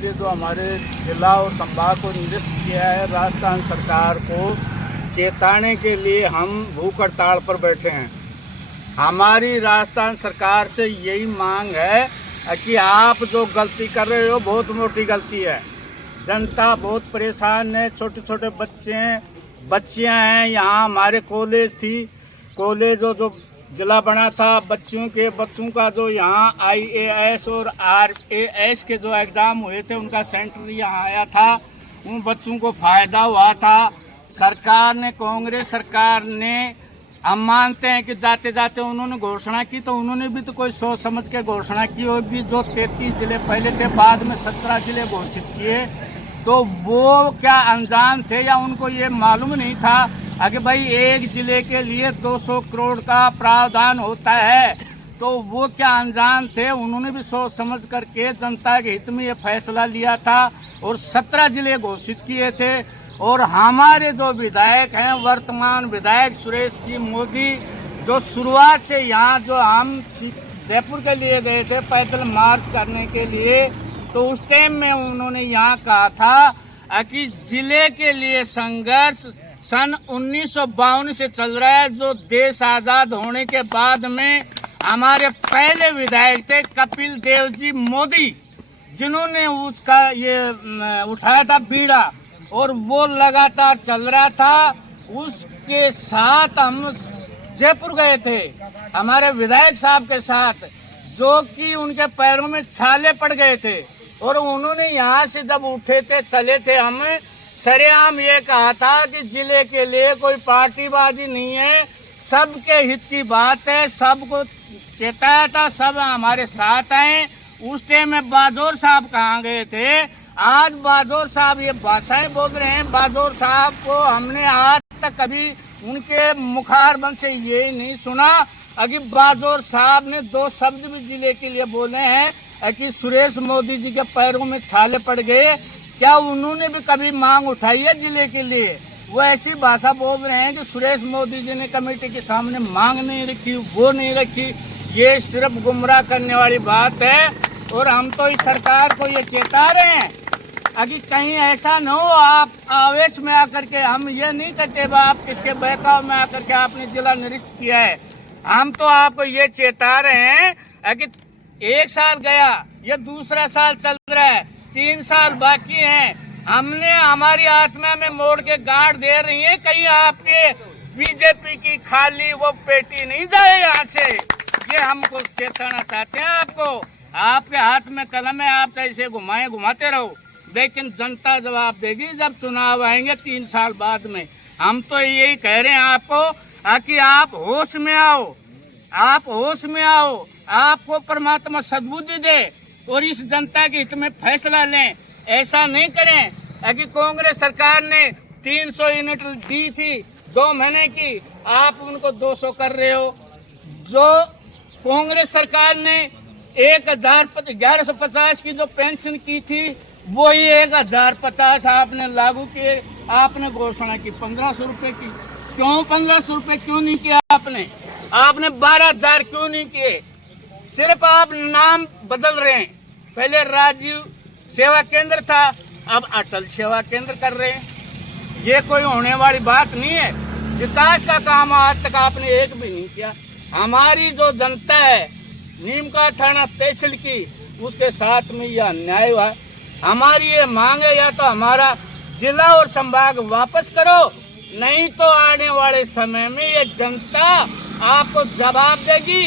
लिए जो हमारे जिला और संभाग को निर्देशित किया है, राजस्थान सरकार को चेताने के लिए हम भूख हड़ताल पर बैठे हैं। हमारी राजस्थान सरकार से यही मांग है कि आप जो गलती कर रहे हो बहुत मोटी गलती है। जनता बहुत परेशान है, छोटे छोटे बच्चियां हैं। यहाँ हमारे कॉलेज जो जिला बना था, बच्चों का जो यहाँ IAS और RAS के जो एग्ज़ाम हुए थे उनका सेंटर यहाँ आया था, उन बच्चों को फ़ायदा हुआ था। कांग्रेस सरकार ने, हम मानते हैं कि जाते जाते उन्होंने घोषणा की तो उन्होंने भी तो कोई सोच समझ के घोषणा की होगी। जो 33 जिले पहले थे, बाद में 17 जिले घोषित किए, तो वो क्या अनजान थे या उनको ये मालूम नहीं था कि भाई एक जिले के लिए 200 करोड़ का प्रावधान होता है? तो वो क्या अनजान थे? उन्होंने भी सोच समझ करके जनता के हित में ये फैसला लिया था और 17 जिले घोषित किए थे। और हमारे जो विधायक हैं, वर्तमान विधायक सुरेश जी मोदी, जो शुरुआत से यहाँ जो हम जयपुर के लिए गए थे पैदल मार्च करने के लिए, तो उस टाइम में उन्होंने यहाँ कहा था कि जिले के लिए संघर्ष सन 1952 से चल रहा है। जो देश आजाद होने के बाद में हमारे पहले विधायक थे कपिल देव जी मोदी, जिन्होंने उसका ये उठाया था बीड़ा, और वो लगातार चल रहा था। उसके साथ हम जयपुर गए थे हमारे विधायक साहब के साथ, जो कि उनके पैरों में छाले पड़ गए थे। और उन्होंने यहाँ से जब उठे थे, चले थे, हम सरेआम ये कहा था कि जिले के लिए कोई पार्टीबाजी नहीं है, सबके हित की बात है, सबको चेताया था, सब हमारे साथ हैं। उस टाइम में बाजोर साहब कहाँ गए थे? आज बाजोर साहब ये भाषाएं बोल रहे हैं। बाजोर साहब को हमने आज तक कभी उनके मुखारबंद से ये नहीं सुना कि बाजोर साहब ने 2 शब्द भी जिले के लिए बोले हैं कि सुरेश मोदी जी के पैरों में छाले पड़ गए। क्या उन्होंने भी कभी मांग उठाई है जिले के लिए? वो ऐसी भाषा बोल रहे हैं कि सुरेश मोदी जी ने कमेटी के सामने मांग नहीं रखी, वो नहीं रखी। ये सिर्फ गुमराह करने वाली बात है। और हम तो इस सरकार को ये चेता रहे हैं कि कहीं ऐसा न हो आप आवेश में आकर के, हम ये नहीं कहते आप किसके बहकाव में आकर के आपने जिला निरस्त किया है। हम तो आपको ये चेता रहे हैं कि 1 साल गया, ये दूसरा साल चल रहा है, 3 साल बाकी हैं। हमने हमारी आत्मा में मोड़ के गांठ दे रही है, कहीं आपके बीजेपी की खाली वो पेटी नहीं जाए यहाँ से। ये हमको चेताना चाहते हैं आपको। आपके हाथ में कलम है, आप ऐसे घुमाते रहो, लेकिन जनता जवाब देगी जब चुनाव आएंगे 3 साल बाद में। हम तो यही कह रहे हैं आपको कि आप होश में आओ, आप होश में आओ, आपको परमात्मा सद्बुद्धि दे और इस जनता के हित में फैसला लें। ऐसा नहीं करें कि कांग्रेस सरकार ने 300 यूनिट दी थी 2 महीने की, आप उनको 200 कर रहे हो। जो कांग्रेस सरकार ने 1150 की जो पेंशन की थी, वही 1050 आपने लागू किए। आपने घोषणा की 1500 रुपए की। क्यों 1500 रुपए क्यों नहीं किया आपने? 12,000 क्यों नहीं किए? सिर्फ आप नाम बदल रहे हैं। पहले राजीव सेवा केंद्र था, अब अटल सेवा केंद्र कर रहे हैं। ये कोई होने वाली बात नहीं है। विकास का काम आज तक आपने एक भी नहीं किया। हमारी जो जनता है नीमका थाना तहसील की, उसके साथ में यह अन्याय हुआ। हमारी ये मांग है, या तो हमारा जिला और संभाग वापस करो, नहीं तो आने वाले समय में ये जनता आपको जवाब देगी।